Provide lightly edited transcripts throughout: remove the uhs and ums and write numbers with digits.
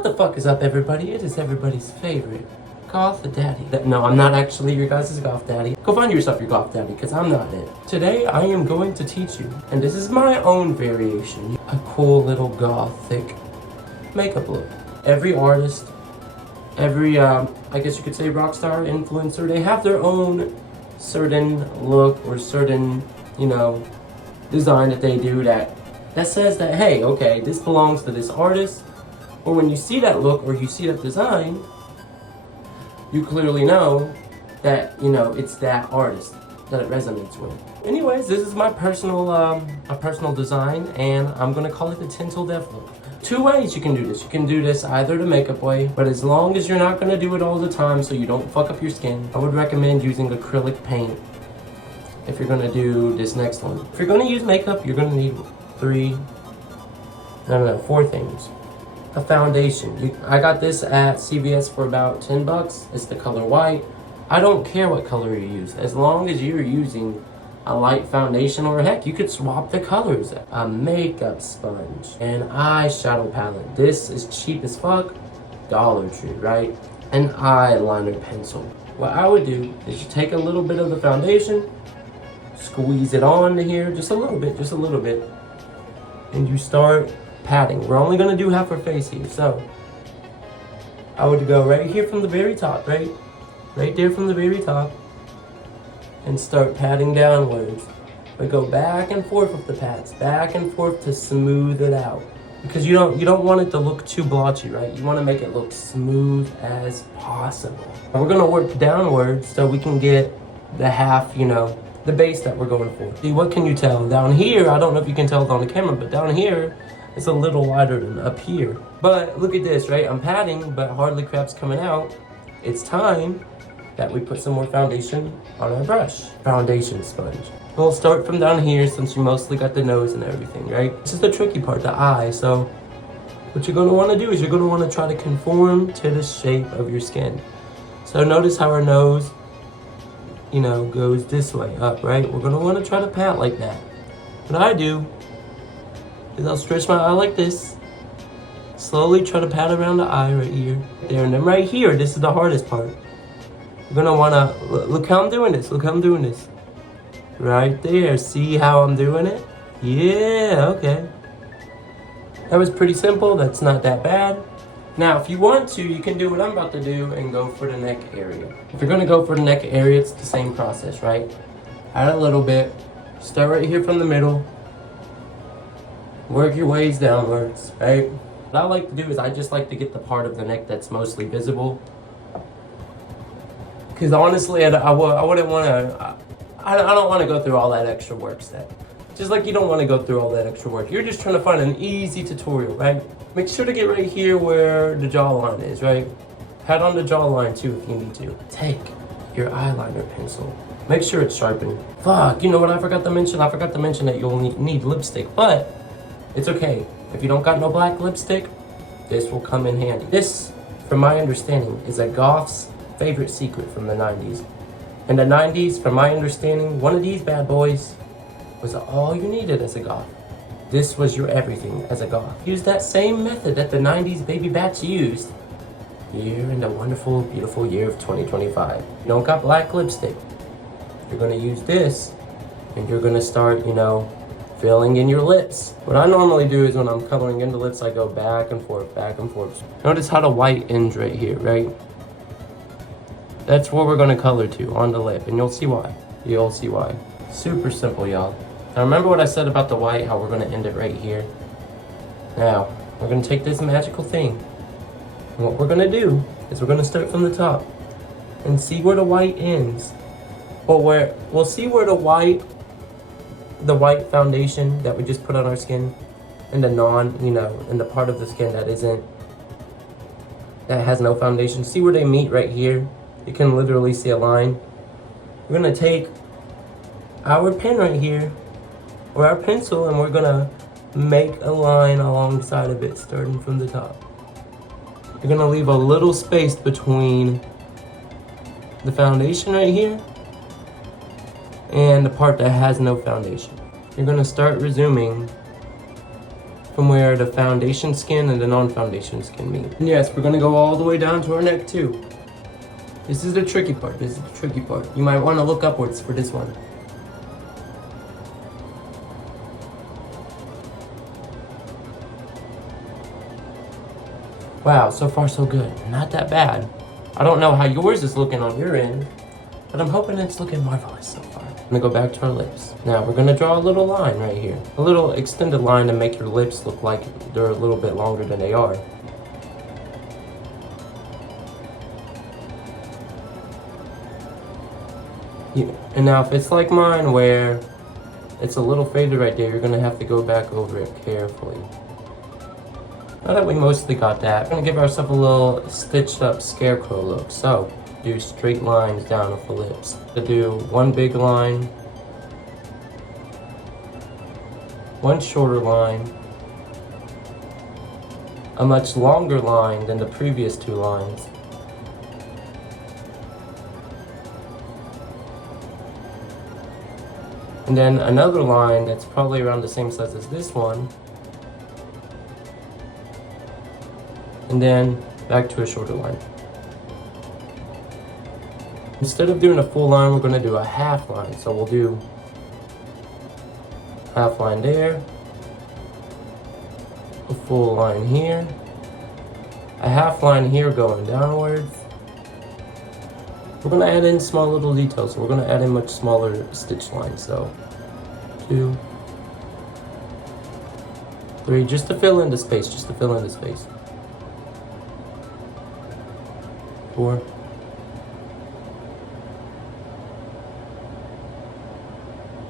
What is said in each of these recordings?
What the fuck is up, everybody? It is everybody's favorite Goth Daddy. No, I'm not actually your guys' Goth Daddy. Go find yourself your Goth Daddy, because I'm not it. Today, I am going to teach you, and this is my own variation, a cool little gothic makeup look. Every artist, every, I guess you could say rock star, influencer, they have their own certain look or certain, design that they do that says that, hey, okay, this belongs to this artist. Or when you see that look or you see that design, you clearly know that, it's that artist that it resonates with. Anyways, this is my personal design, and I'm gonna call it the Tinsel Death look. Two ways you can do this. You can do this either the makeup way, but as long as you're not gonna do it all the time so you don't fuck up your skin, I would recommend using acrylic paint if you're gonna do this next one. If you're gonna use makeup, you're gonna need four things. A foundation. I got this at CVS for about 10 bucks. It's the color white. I don't care what color you use, as long as you're using a light foundation, or heck, you could swap the colors. A makeup sponge, an eyeshadow palette. This is cheap as fuck, Dollar Tree, right? An eyeliner pencil. What I would do is you take a little bit of the foundation, squeeze it onto here, just a little bit, and you start patting. We're only gonna do half her face here, so I would go right here from the very top, right there from the very top, and start patting downwards. But go back and forth with the pats, back and forth to smooth it out, because you don't want it to look too blotchy, right? You want to make it look smooth as possible. And we're gonna work downwards so we can get the half, the base that we're going for. See, what can you tell? Down here, I don't know if you can tell it on the camera, but down here, it's a little lighter than up here. But look at this, right? I'm patting, but hardly crap's coming out. It's time that we put some more foundation on our brush. Foundation sponge. We'll start from down here since you mostly got the nose and everything, right? This is the tricky part, the eye. So what you're gonna wanna do is you're gonna wanna try to conform to the shape of your skin. So notice how our nose, goes this way up, right? We're gonna wanna try to pat like that. What I do is I'll stretch my eye like this, slowly try to pat around the eye right here, there, and then right here, this is the hardest part. You're gonna wanna, look how I'm doing this, right there. See how I'm doing it? Yeah, okay. That was pretty simple, that's not that bad. Now, if you want to, you can do what I'm about to do and go for the neck area. If you're gonna go for the neck area, it's the same process, right? Add a little bit, start right here from the middle, work your ways downwards, right? What I like to do is I just like to get the part of the neck that's mostly visible. Because honestly, I wouldn't want to, I don't want to go through all that extra work step. Just like you don't want to go through all that extra work. You're just trying to find an easy tutorial, right? Make sure to get right here where the jawline is, right? Pat on the jawline too if you need to. Take your eyeliner pencil. Make sure it's sharpened. Fuck, you know what I forgot to mention? I forgot to mention that you'll need lipstick, but it's okay. If you don't got no black lipstick, this will come in handy. This, from my understanding, is a goth's favorite secret from the 90s. In the 90s, from my understanding, one of these bad boys was all you needed as a goth. This was your everything as a goth. Use that same method that the 90s baby bats used here in the wonderful, beautiful year of 2025. You don't got black lipstick. You're gonna use this, and you're gonna start, filling in your lips. What I normally do is when I'm coloring in the lips, I go back and forth, back and forth. Notice how the white ends right here, right? That's where we're gonna color to, on the lip, and you'll see why. You'll see why. Super simple, y'all. Now remember what I said about the white, how we're gonna end it right here. Now, we're gonna take this magical thing, and what we're gonna do is we're gonna start from the top and see where the white ends. But we'll see where the white foundation that we just put on our skin and the and the part of the skin that has no foundation. See where they meet right here? You can literally see a line. We're gonna take our pen right here, or our pencil, and we're gonna make a line alongside of it, starting from the top. You're gonna leave a little space between the foundation right here and the part that has no foundation. You're gonna start resuming from where the foundation skin and the non-foundation skin meet. And yes, we're gonna go all the way down to our neck too. This is the tricky part. This is the tricky part. You might want to look upwards for this one. Wow, so far so good. Not that bad. I don't know how yours is looking on your end, but I'm hoping it's looking marvelous so far. I'm gonna go back to our lips. Now we're gonna draw a little line right here. A little extended line to make your lips look like they're a little bit longer than they are. Yeah. And now if it's like mine where it's a little faded right there, you're gonna have to go back over it carefully. Now that we mostly got that, we're gonna give ourselves a little stitched up scarecrow look. So, do straight lines down with the lips. To do one big line, one shorter line, a much longer line than the previous two lines, and then another line that's probably around the same size as this one, and then back to a shorter line. Instead of doing a full line, we're going to do a half line. So we'll do half line there, a full line here, a half line here going downwards. We're going to add in small little details. So we're going to add in much smaller stitch lines. So 2, 3, just to fill in the space, 4,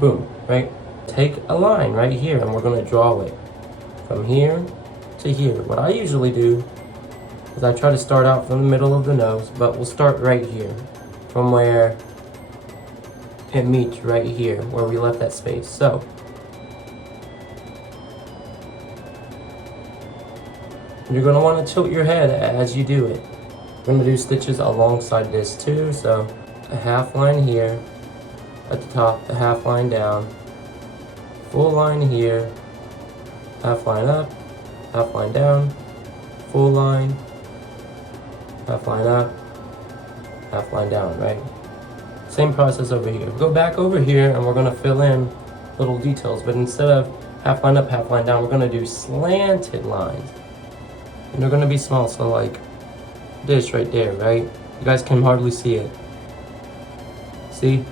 boom, right? Take a line right here and we're gonna draw it from here to here. What I usually do is I try to start out from the middle of the nose, but we'll start right here from where it meets right here, where we left that space. So, you're gonna wanna tilt your head as you do it. We're gonna do stitches alongside this too, so a half line here, at the top, a half line down, full line here, half line up, half line down, full line, half line up, half line down, right? Same process over here. Go back over here and we're gonna fill in little details, but instead of half line up, half line down, we're gonna do slanted lines. And they're gonna be small, so like this right there, right? You guys can hardly see it. See?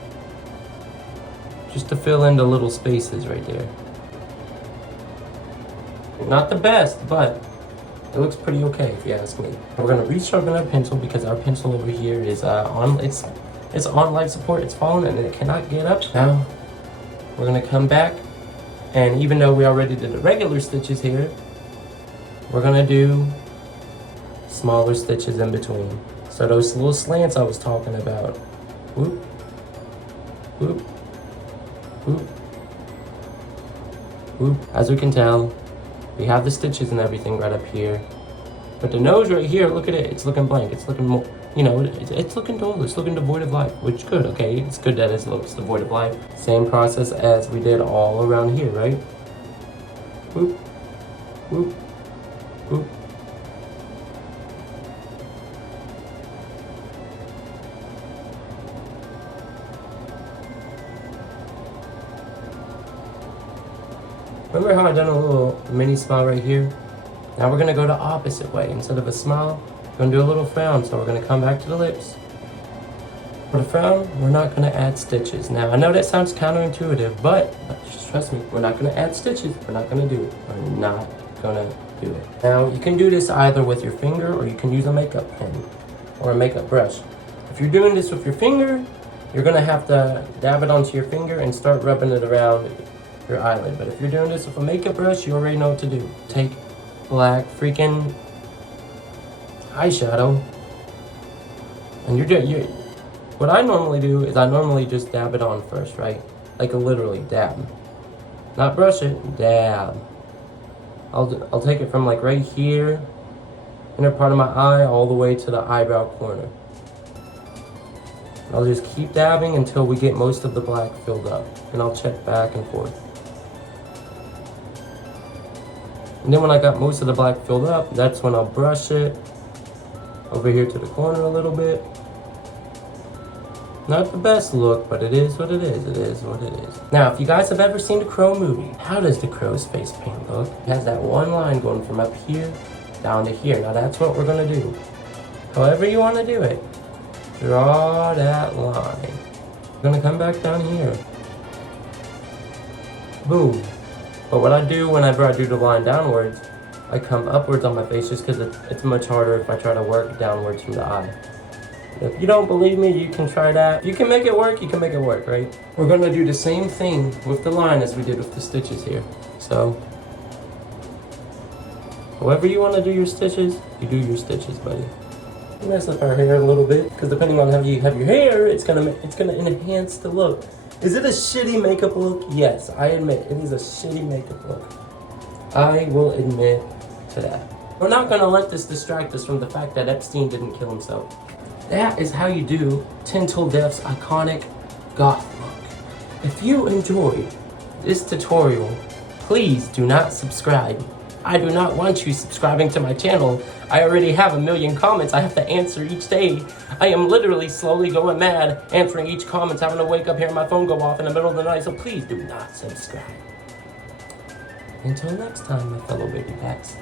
Just to fill in the little spaces right there. Not the best, but it looks pretty okay if you ask me. We're gonna resharpen our pencil because our pencil over here is it's on life support, it's fallen and it cannot get up. Now we're gonna come back, and even though we already did the regular stitches here, we're gonna do smaller stitches in between. So those little slants I was talking about. Whoop, whoop, whoop, whoop. As we can tell, we have the stitches and everything right up here. But the nose right here, look at it, it's looking blank. It's looking more, you know, it's looking dull, it's looking devoid of life, which is good, okay? It's good that it looks devoid of life. Same process as we did all around here, right? Whoop, whoop, whoop. Remember how I done a little mini smile right here? Now we're gonna go the opposite way. Instead of a smile, we're gonna do a little frown. So we're gonna come back to the lips. For the frown, we're not gonna add stitches. Now I know that sounds counterintuitive, but just trust me, we're not gonna add stitches. We're not gonna do it. We're not gonna do it. Now you can do this either with your finger or you can use a makeup pen or a makeup brush. If you're doing this with your finger, you're gonna have to dab it onto your finger and start rubbing it around your eyelid. But if you're doing this with a makeup brush, you already know what to do. Take black freaking eyeshadow and what I normally do is I normally just dab it on first, right? Like literally dab, not brush it, dab. I'll take it from like right here, inner part of my eye, all the way to the eyebrow corner. I'll just keep dabbing until we get most of the black filled up, and I'll check back and forth. And then when I got most of the black filled up, that's when I'll brush it over here to the corner a little bit. Not the best look, but it is what it is. It is what it is. Now, if you guys have ever seen the Crow movie, how does the Crow's face paint look? It has that one line going from up here down to here. Now that's what we're gonna do. However you wanna do it, draw that line. I'm gonna come back down here. Boom. But what I do whenever I do the line downwards, I come upwards on my face just because it's much harder if I try to work downwards from the eye. If you don't believe me, you can try that. You can make it work, you can make it work, right? We're gonna do the same thing with the line as we did with the stitches here. So, however you wanna do your stitches, you do your stitches, buddy. Mess up our hair a little bit, because depending on how you have your hair, it's gonna enhance the look. Is it a shitty makeup look? Yes, I admit, it is a shitty makeup look. I will admit to that. We're not gonna let this distract us from the fact that Epstein didn't kill himself. That is how you do Ten Till Death's iconic goth look. If you enjoyed this tutorial, please do not subscribe. I do not want you subscribing to my channel. I already have 1 million comments I have to answer each day. I am literally slowly going mad, answering each comment, having to wake up, hearing my phone go off in the middle of the night, so please do not subscribe. Until next time, my fellow baby pets.